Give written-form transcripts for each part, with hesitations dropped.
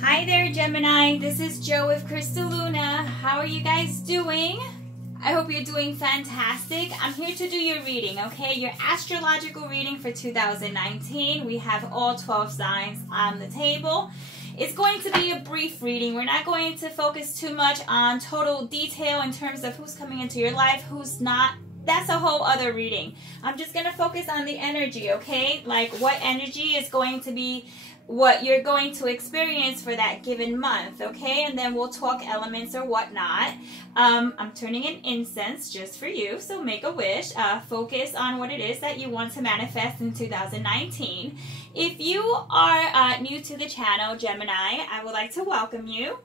Hi there, Gemini. This is Joe with Crystal Luna. How are you guys doing? I hope you're doing fantastic. I'm here to do your reading, okay? Your astrological reading for 2019. We have all 12 signs on the table. It's going to be a brief reading. We're not going to focus too much on total detail in terms of who's coming into your life, who's not. That's a whole other reading. I'm just going to focus on the energy, okay? Like what energy is going to be what you're going to experience for that given month, okay? And then we'll talk elements or whatnot. I'm turning in incense just for you, so make a wish. Focus on what it is that you want to manifest in 2019. If you are new to the channel, Gemini, I would like to welcome you.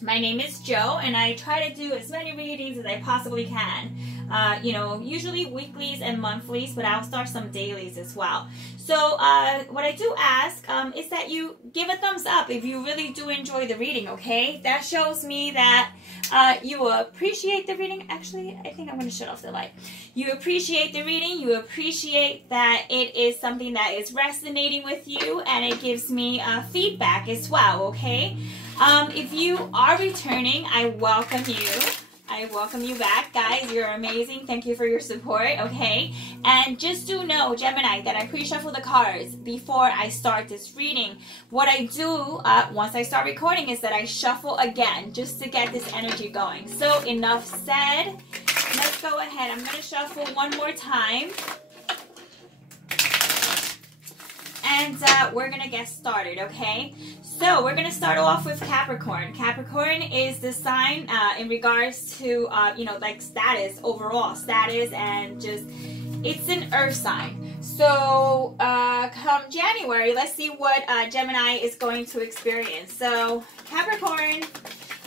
My name is Joe, and I try to do as many readings as I possibly can. Usually weeklies and monthlies, but I'll start some dailies as well. So what I do ask is that you give a thumbs up if you really do enjoy the reading, okay? That shows me that you appreciate the reading. Actually, I think I'm going to shut off the light. You appreciate the reading. You appreciate that it is something that is resonating with you, and it gives me feedback as well, okay? If you are returning, I welcome you. I welcome you back, guys. You're amazing. Thank you for your support, okay? And just do know, Gemini, that I pre-shuffle the cards before I start this reading. What I do once I start recording is that I shuffle again just to get this energy going. So enough said. Let's go ahead. I'm going to shuffle one more time. And we're going to get started, okay? So we're going to start off with Capricorn. Capricorn is the sign in regards to, like status, overall status, and just, it's an earth sign. So come January, let's see what Gemini is going to experience. So Capricorn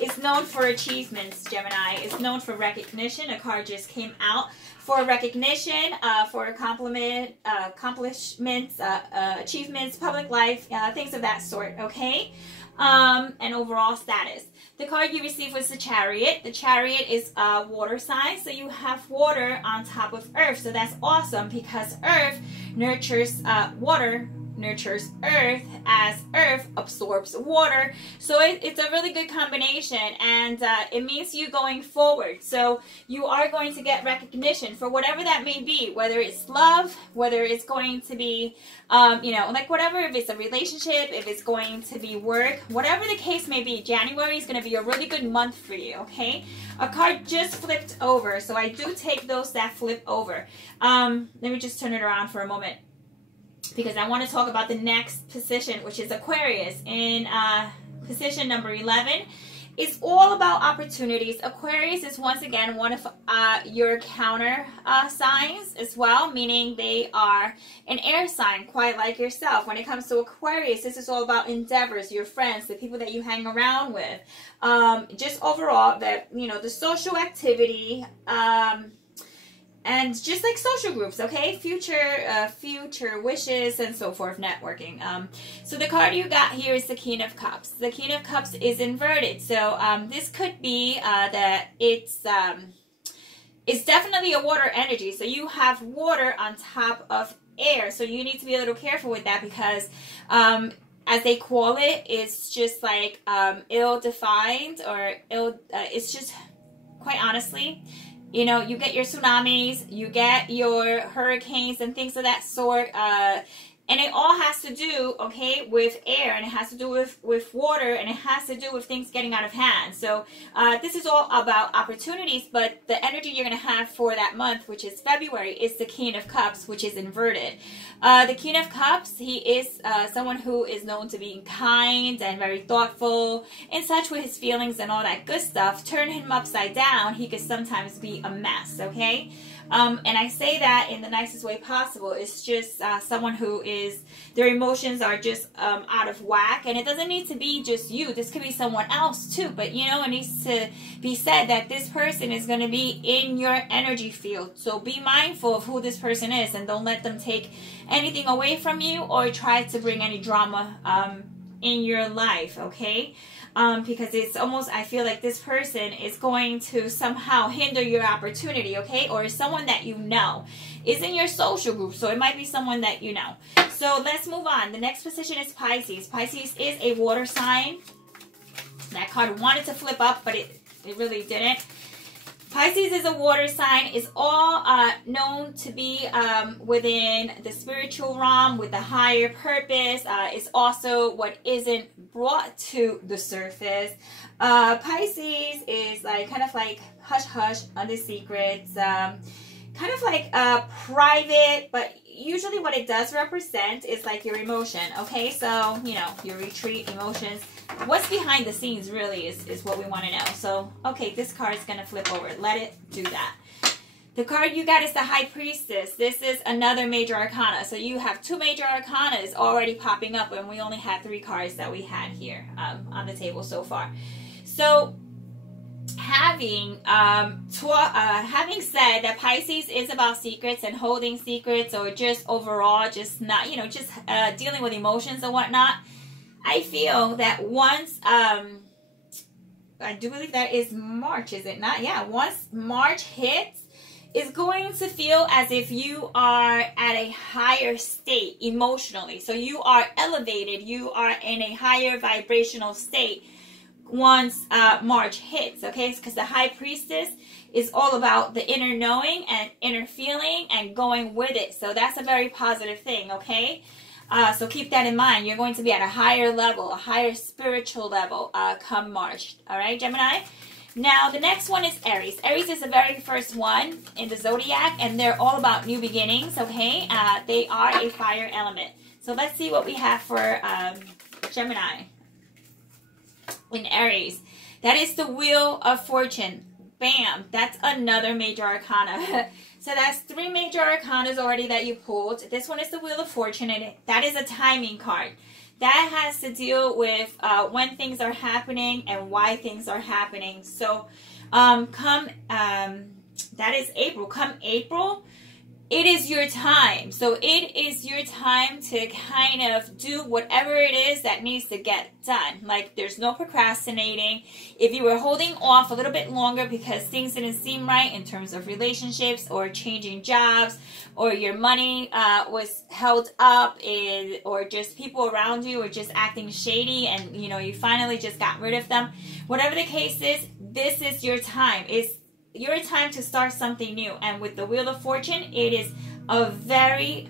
is known for achievements, Gemini. Is known for recognition. A card just came out for recognition, for accomplishments, achievements, public life, things of that sort, okay? And overall status. The card you received was the Chariot. The Chariot is a water sign, so you have water on top of earth. So that's awesome because earth nurtures water, nurtures earth, as earth absorbs water. So it's a really good combination, and it means you going forward. So you are going to get recognition for whatever that may be, whether it's love, whether it's going to be like whatever, if it's a relationship, if it's going to be work, whatever the case may be. January is going to be a really good month for you, okay? A card just flipped over, so I do take those that flip over. Let me just turn it around for a moment, because I want to talk about the next position, which is Aquarius. In position number 11, it's all about opportunities. Aquarius is once again one of your counter signs as well, meaning they are an air sign, quite like yourself. When it comes to Aquarius, this is all about endeavors, your friends, the people that you hang around with. Just overall, that, the social activity, and just like social groups, okay? Future wishes and so forth, networking. So the card you got here is the King of Cups. The King of Cups is inverted. So this could be that it's definitely a water energy. So you have water on top of air. So you need to be a little careful with that, because as they call it, it's just like ill-defined, or it's just, quite honestly, you get your tsunamis, you get your hurricanes and things of that sort, and it all has to do, okay, with air, and it has to do with water, and it has to do with things getting out of hand. So this is all about opportunities, but the energy you're going to have for that month, which is February, is the King of Cups, which is inverted. The King of Cups, he is someone who is known to being kind and very thoughtful, in touch with his feelings and all that good stuff. Turn him upside down, he could sometimes be a mess, okay? And I say that in the nicest way possible. It's just someone who is, their emotions are just out of whack. And it doesn't need to be just you. This could be someone else too. But, it needs to be said that this person is going to be in your energy field. So be mindful of who this person is, and don't let them take anything away from you or try to bring any drama in your life, okay? Because it's almost, I feel like this person is going to somehow hinder your opportunity, okay? Or someone that you know is in your social group, so it might be someone that you know. So let's move on. The next position is Pisces. Pisces is a water sign. That card wanted to flip up, but it really didn't. Pisces is a water sign. Is all known to be within the spiritual realm with a higher purpose. It's also what isn't brought to the surface. Pisces is like kind of like hush hush, under secrets, kind of like private, but usually what it does represent is like your emotion, okay? So, you know, your retreat, emotions. What's behind the scenes really is what we want to know. So, okay, this card is going to flip over. Let it do that. The card you got is the High Priestess. This is another major arcana. So you have 2 major arcanas already popping up, and we only had 3 cards that we had here on the table so far. So, having said that Pisces is about secrets and holding secrets, or just overall just not, you know, just dealing with emotions and whatnot, I feel that once I do believe that is March, is it not? Yeah, once March hits, it's going to feel as if you are at a higher state emotionally. So you are elevated, you are in a higher vibrational state once March hits, okay? Because the High Priestess is all about the inner knowing and inner feeling and going with it. So that's a very positive thing, okay? So keep that in mind. You're going to be at a higher level, a higher spiritual level come March, all right, Gemini? Now, the next one is Aries. Aries is the very first one in the zodiac, and they're all about new beginnings, okay? They are a fire element. So let's see what we have for Gemini in Aries. That is the Wheel of Fortune. Bam! That's another major arcana. So that's 3 major arcanas already that you pulled. This one is the Wheel of Fortune, and that is a timing card. That has to deal with when things are happening and why things are happening. So that is April. Come April, it is your time. So it is your time to kind of do whatever it is that needs to get done. Like, there's no procrastinating. If you were holding off a little bit longer because things didn't seem right in terms of relationships or changing jobs, or your money was held up, or just people around you were just acting shady, and you know, you finally just got rid of them. Whatever the case is, this is your time. It's your time to start something new. And with the Wheel of Fortune, it is a very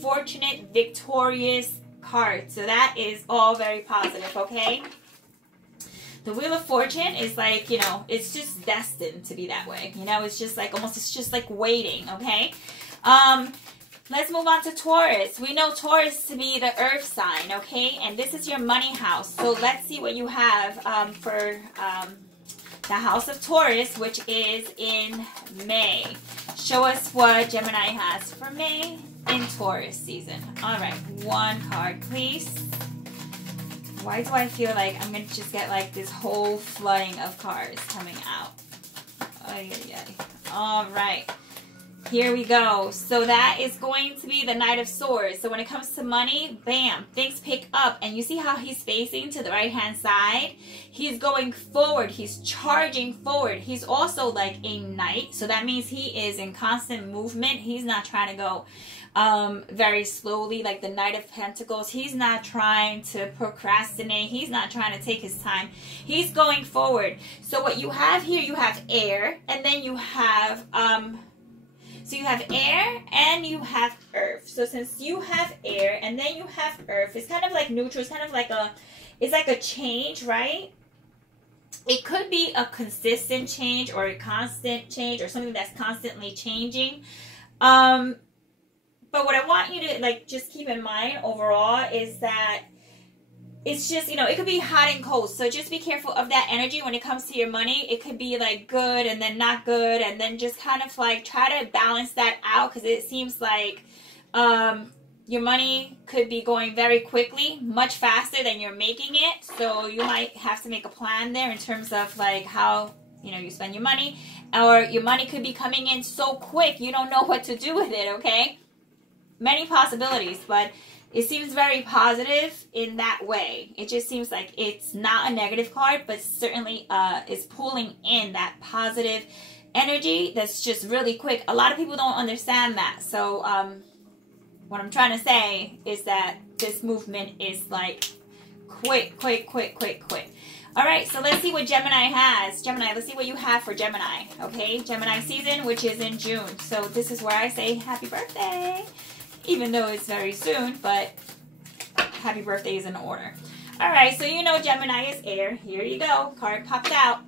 fortunate, victorious card. So that is all very positive, okay? The Wheel of Fortune is like, you know, it's just destined to be that way. You know, it's just like almost, it's just like waiting, okay? Let's move on to Taurus. We know Taurus to be the earth sign, okay? And this is your money house. So let's see what you have for the house of Taurus, which is in May. Show us what Gemini has for May in Taurus season. All right, 1 card, please. Why do I feel like I'm going to just get like this whole flooding of cards coming out? All right. Here we go. So that is going to be the Knight of Swords. So when it comes to money, bam, things pick up. And you see how he's facing to the right-hand side? He's going forward. He's charging forward. He's also like a knight. So that means he is in constant movement. He's not trying to go very slowly like the Knight of Pentacles. He's not trying to procrastinate. He's not trying to take his time. He's going forward. So what you have here, you have air, and then you have... So you have air and you have earth. So since you have air and then you have earth, it's kind of like neutral. It's kind of like it's like a change, right? It could be a consistent change or a constant change or something that's constantly changing. But what I want you to like just keep in mind overall is that it's just, you know, it could be hot and cold. So just be careful of that energy when it comes to your money. It could be like good and then not good. And then just kind of like try to balance that out. Because it seems like your money could be going very quickly, much faster than you're making it. So you might have to make a plan there in terms of like how, you know, you spend your money. Or your money could be coming in so quick you don't know what to do with it, okay? Many possibilities, but it seems very positive in that way. It just seems like it's not a negative card, but certainly is pulling in that positive energy that's just really quick. A lot of people don't understand that. So what I'm trying to say is that this movement is like quick, quick, quick, quick, quick. All right, so let's see what Gemini has. Gemini, let's see what you have for Gemini, okay? Gemini season, which is in June. So this is where I say happy birthday, even though it's very soon, but happy birthday is in order. All right, so you know Gemini is air. Here you go. Card popped out.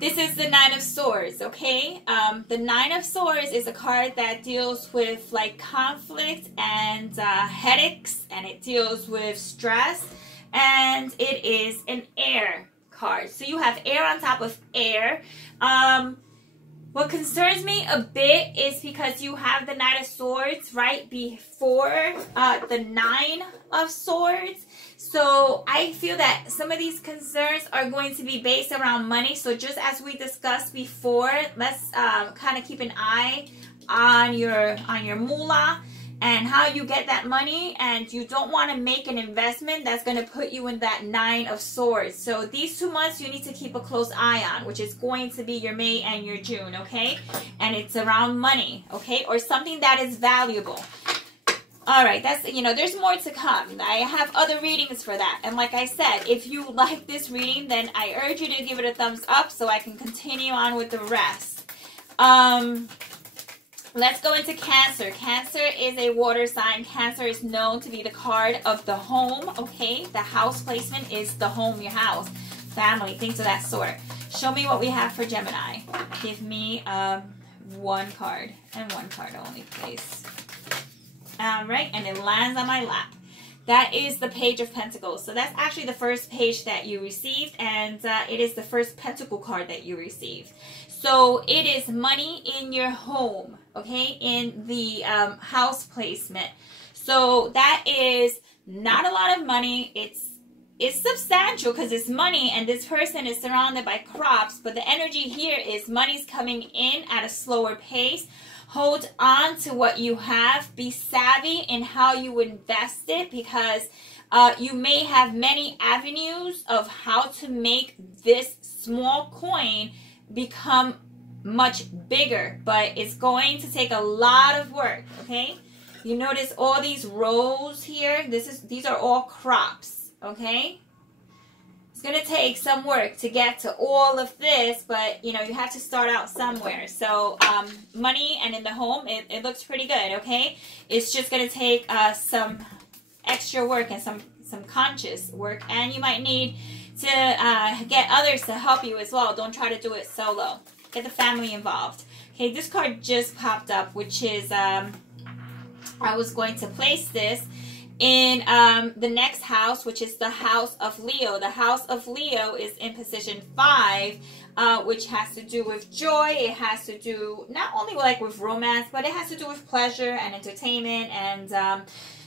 This is the Nine of Swords, okay? The Nine of Swords is a card that deals with like conflict and headaches, and it deals with stress. And it is an air card. So you have air on top of air. What concerns me a bit is because you have the Knight of Swords right before the Nine of Swords. So I feel that some of these concerns are going to be based around money. So just as we discussed before, let's kind of keep an eye on your moolah and how you get that money, and you don't want to make an investment that's going to put you in that Nine of Swords. So these 2 months you need to keep a close eye on, which is going to be your May and your June, okay? And it's around money, okay? Or something that is valuable. All right, that's, you know, there's more to come. I have other readings for that. And like I said, if you like this reading, then I urge you to give it a thumbs up so I can continue on with the rest. Let's go into Cancer. Cancer is a water sign. Cancer is known to be the card of the home, okay? The house placement is the home, your house, family, things of that sort. Show me what we have for Gemini. Give me one card and one card only, please. All right, and it lands on my lap. That is the Page of Pentacles. So that's actually the first page that you received, and it is the first Pentacle card that you received. So it is money in your home, okay, in the house placement. So that is not a lot of money. It's substantial because it's money, and this person is surrounded by crops, but the energy here is money's coming in at a slower pace. Hold on to what you have. Be savvy in how you invest it, because you may have many avenues of how to make this small coin become much bigger, but it's going to take a lot of work, okay? You notice all these rows here. These are all crops, okay? It's going to take some work to get to all of this, but you know, you have to start out somewhere. So money and in the home, it looks pretty good, okay? It's just going to take some extra work and some conscious work, and you might need to get others to help you as well. Don't try to do it solo. Get the family involved. Okay, this card just popped up, which is I was going to place this in the next house, which is the House of Leo. The House of Leo is in position 5, which has to do with joy. It has to do not only like with romance, but it has to do with pleasure and entertainment, and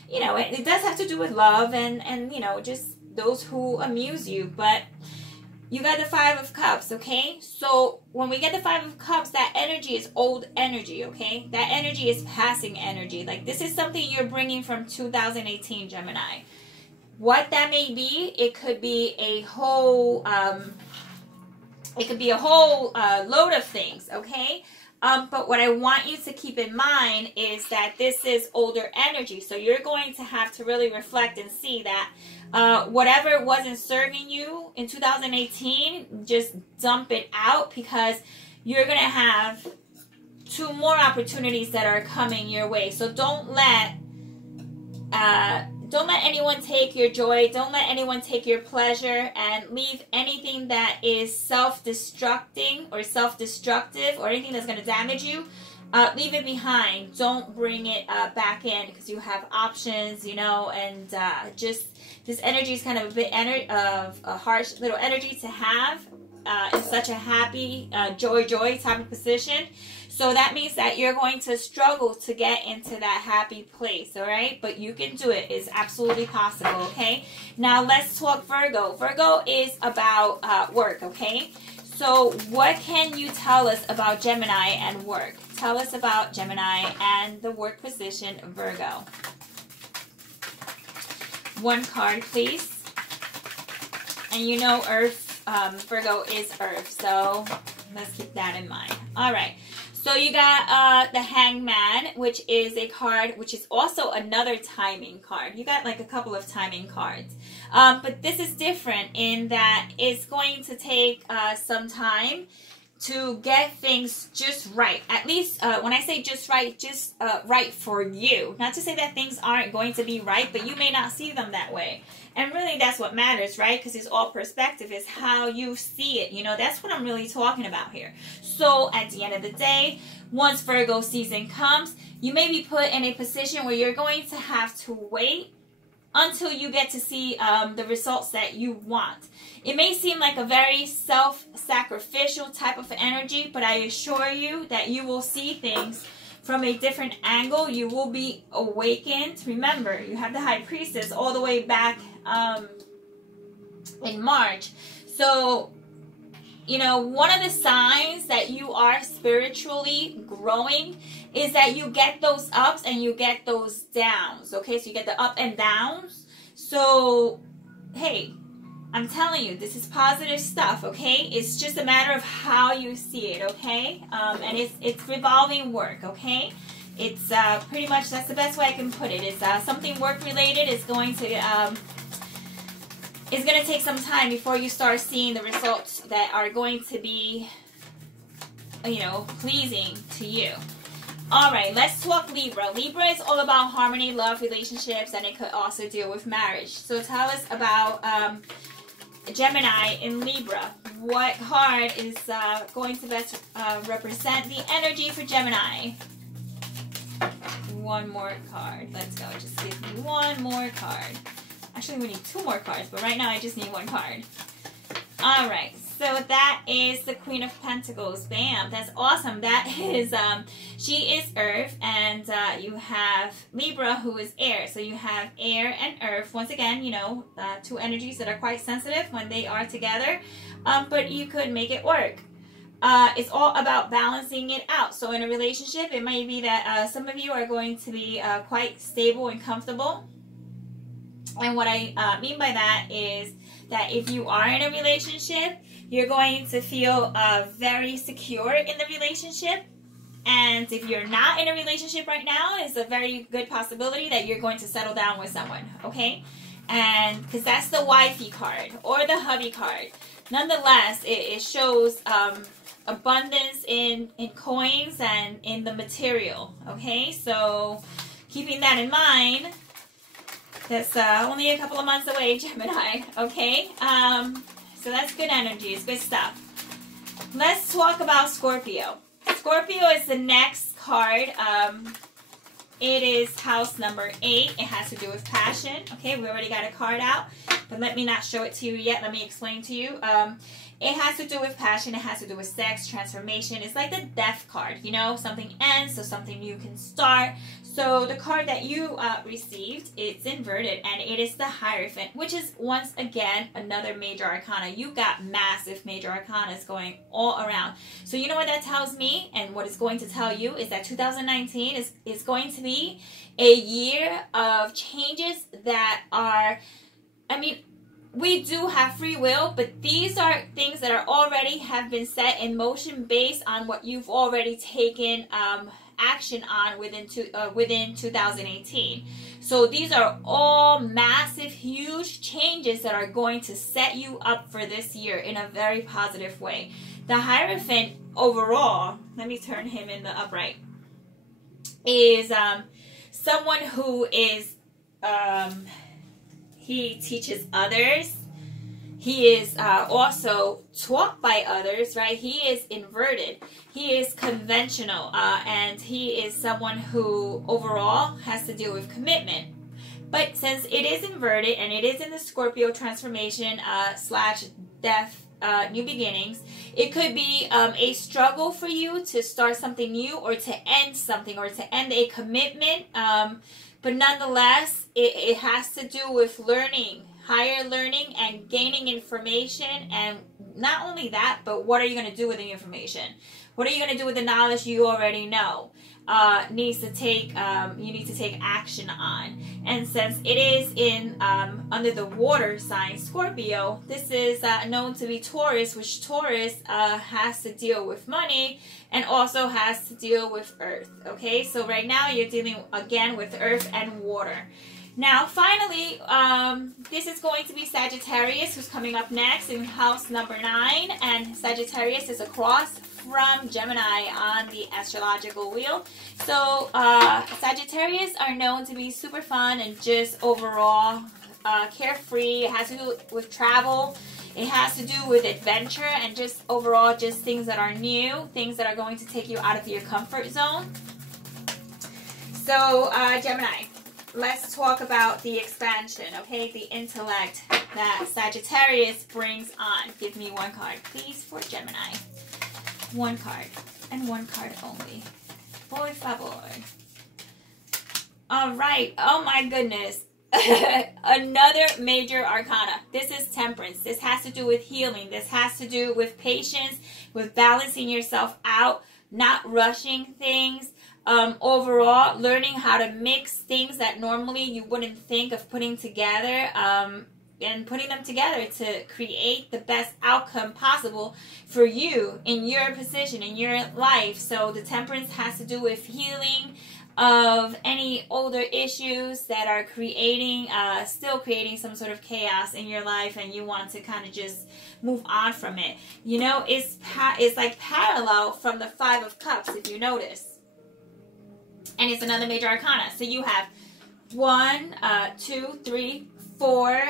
you know, it does have to do with love and you know, just those who amuse you. But you got the Five of Cups, okay? So when we get the Five of Cups, that energy is old energy, okay? That energy is passing energy. Like, this is something you're bringing from 2018, Gemini. What that may be, it could be a whole, load of things, okay? But what I want you to keep in mind is that this is older energy. So you're going to have to really reflect and see that whatever wasn't serving you in 2018, just dump it out, because you're going to have 2 more opportunities that are coming your way. So don't let anyone take your joy. Don't let anyone take your pleasure, and leave anything that is self-destructing or self-destructive or anything that's going to damage you. Leave it behind. Don't bring it back in, because you have options, you know, and just this energy is kind of a bit of a harsh little energy to have in such a happy, joy type of position. So that means that you're going to struggle to get into that happy place, all right? But you can do it. It's absolutely possible, okay? Now let's talk Virgo. Virgo is about work, okay? So what can you tell us about Gemini and work? Tell us about Gemini and the work position, Virgo. One card, please. And you know Earth, Virgo is Earth, so let's keep that in mind. All right. So you got the Hangman, which is a card, which is also another timing card. You got like a couple of timing cards. But this is different in that it's going to take some time to get things just right. At least when I say just right for you. Not to say that things aren't going to be right, but you may not see them that way. And really that's what matters, right? Because it's all perspective. It's how you see it. You know, that's what I'm really talking about here. So at the end of the day, once Virgo season comes, you may be put in a position where you're going to have to wait until you get to see the results that you want. It may seem like a very self-sacrificial type of energy, but I assure you that you will see things from a different angle. You will be awakened. Remember, you have the High Priestess all the way back in March. So, you know, one of the signs that you are spiritually growing is that you get those ups and you get those downs. Okay, so you get the up and downs. So, hey, I'm telling you, this is positive stuff, okay? It's just a matter of how you see it, okay? And it's revolving work, okay? It's pretty much, that's the best way I can put it. It's something work-related. It's going to take some time before you start seeing the results that are going to be, you know, pleasing to you. All right, let's talk Libra. Libra is all about harmony, love, relationships, and it could also deal with marriage. So tell us about Gemini in Libra. What card is going to best represent the energy for Gemini? One more card. Let's go. Just give me one more card. Actually, we need two more cards, but right now I just need one card. All right. So that is the Queen of Pentacles. Bam. That's awesome. That is, she is Earth, and you have Libra, who is air. So you have air and earth. Once again, you know, two energies that are quite sensitive when they are together, but you could make it work. It's all about balancing it out. So in a relationship, it might be that some of you are going to be quite stable and comfortable. And what I mean by that is that if you are in a relationship, you're going to feel very secure in the relationship. And if you're not in a relationship right now, it's a very good possibility that you're going to settle down with someone, okay? And because that's the wifey card or the hubby card. Nonetheless, it shows abundance in coins and in the material, okay? So keeping that in mind, that's only a couple of months away, Gemini, okay? So that's good energy. It's good stuff. Let's talk about Scorpio. Scorpio is the next card. It is house number 8. It has to do with passion. Okay, we already got a card out, but let me not show it to you yet. Let me explain to you. It has to do with passion. It has to do with sex, transformation. It's like the death card, you know? Something ends, so something new can start. So the card that you received, it's inverted, and it is the Hierophant, which is, once again, another major arcana. You got massive major arcanas going all around. So you know what that tells me, and what it's going to tell you, is that 2019 is going to be a year of changes that are, I mean, we do have free will, but these are things that are already have been set in motion based on what you've already taken action on within 2018. So these are all massive, huge changes that are going to set you up for this year in a very positive way. The Hierophant overall, let me turn him in the upright, is someone who is he teaches others. He is also taught by others, right? He is inverted. He is conventional, and he is someone who overall has to deal with commitment. But since it is inverted and it is in the Scorpio transformation / death, new beginnings, it could be a struggle for you to start something new or to end something or to end a commitment. But nonetheless, it has to do with learning, higher learning, and gaining information. And not only that, but what are you going to do with the information? What are you going to do with the knowledge you already know? needs to take you need to take action on. And since it is in under the water sign Scorpio, this is known to be Taurus, which Taurus has to deal with money and also has to deal with earth. Okay, so right now you're dealing again with earth and water. Now finally, this is going to be Sagittarius, who's coming up next in house number 9, and Sagittarius is across from Gemini on the astrological wheel. So Sagittarius are known to be super fun and just overall carefree. It has to do with travel. It has to do with adventure and just overall just things that are new, things that are going to take you out of your comfort zone. So Gemini, let's talk about the expansion, okay? The intellect that Sagittarius brings on. Give me one card, please, for Gemini. One card, and one card only. Por favor. All right. Oh, my goodness. Another major arcana. This is temperance. This has to do with healing. This has to do with patience, with balancing yourself out, not rushing things. Overall, learning how to mix things that normally you wouldn't think of putting together, and putting them together to create the best outcome possible for you in your position, in your life. So the temperance has to do with healing of any older issues that are creating, still creating some sort of chaos in your life, and you want to kind of just move on from it. You know, it's like parallel from the 5 of Cups, if you notice. And it's another major arcana. So you have 1, 2, 3, 4,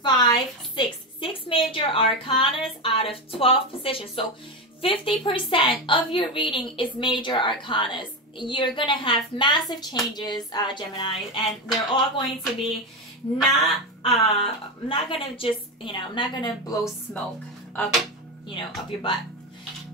5, 6. 6 major arcanas out of 12 positions. So 50% of your reading is major arcanas. You're going to have massive changes, Gemini, and they're all going to be I'm not going to just, I'm not going to blow smoke up, up your butt.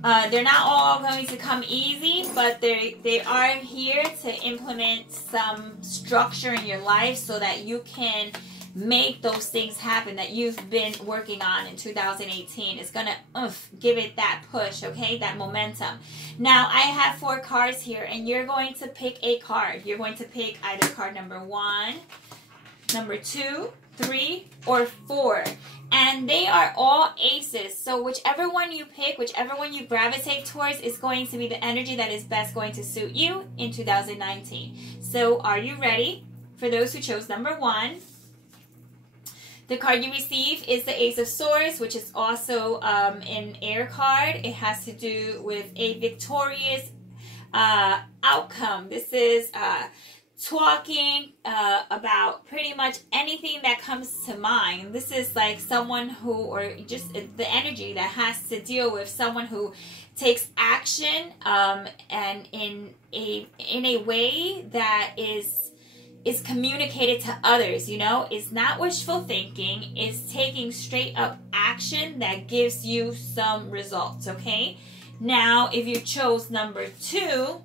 They're not all going to come easy, but they are here to implement some structure in your life so that you can make those things happen that you've been working on in 2018. It's going to give it that push, okay, that momentum. Now, I have 4 cards here, and you're going to pick a card. You're going to pick either card number 1, number 2, 3, or 4. And they are all aces. So whichever one you pick, whichever one you gravitate towards is going to be the energy that is best going to suit you in 2019. So are you ready? For those who chose number 1, the card you receive is the Ace of Swords, which is also an air card. It has to do with a victorious outcome. This is talking about pretty much anything that comes to mind. This is like someone who, or just the energy that has to deal with someone who takes action and in a way that is communicated to others. It's not wishful thinking. It's taking straight up action that gives you some results, okay? Now, if you chose number 2,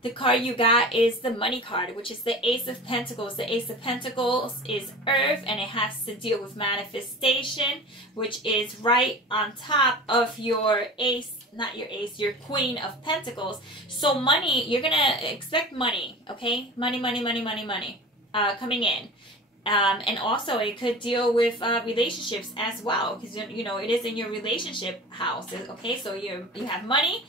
the card you got is the money card, which is the Ace of Pentacles. The Ace of Pentacles is earth, and it has to deal with manifestation, which is right on top of your ace, not your ace, your Queen of Pentacles. So money, you're going to expect money, okay? Money coming in. And also it could deal with relationships as well, because, it is in your relationship house, okay? So you have money,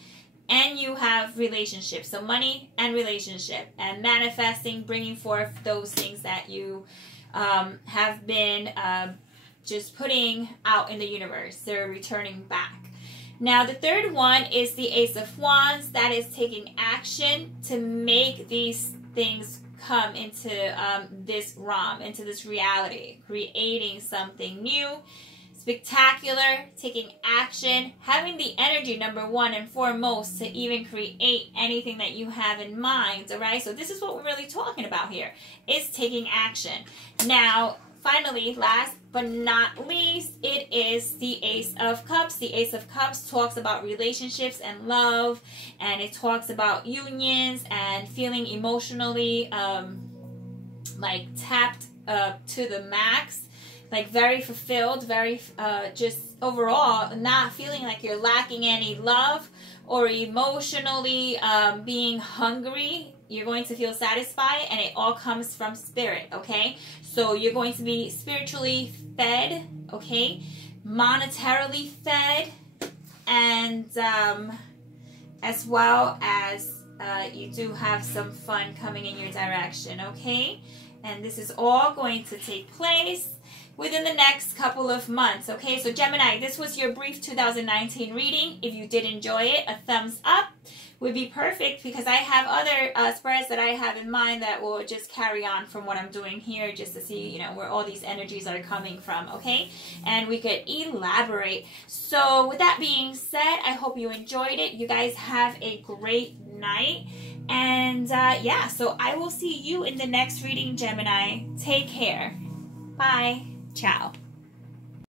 and you have relationships. So money and relationship and manifesting, bringing forth those things that you have been just putting out in the universe. They're returning back. Now, the third one is the Ace of Wands. That is taking action to make these things come into this realm, into this reality, creating something new, spectacular, taking action, having the energy, number 1 and foremost, to even create anything that you have in mind, all right? So this is what we're really talking about here, is taking action. Now, finally, last but not least, it is the Ace of Cups. The Ace of Cups talks about relationships and love, and it talks about unions and feeling emotionally like tapped to the max. like very fulfilled, very just overall not feeling like you're lacking any love or emotionally being hungry. You're going to feel satisfied, and it all comes from spirit, okay? So you're going to be spiritually fed, okay? Monetarily fed, and as well as you do have some fun coming in your direction, okay? And this is all going to take place within the next couple of months, okay? So Gemini, this was your brief 2019 reading. If you did enjoy it, a thumbs up would be perfect, because I have other spreads that I have in mind that will just carry on from what I'm doing here, just to see, you know, where all these energies are coming from, okay? And we could elaborate. So with that being said, I hope you enjoyed it. You guys have a great night. And yeah, so I will see you in the next reading, Gemini. Take care. Bye. Ciao.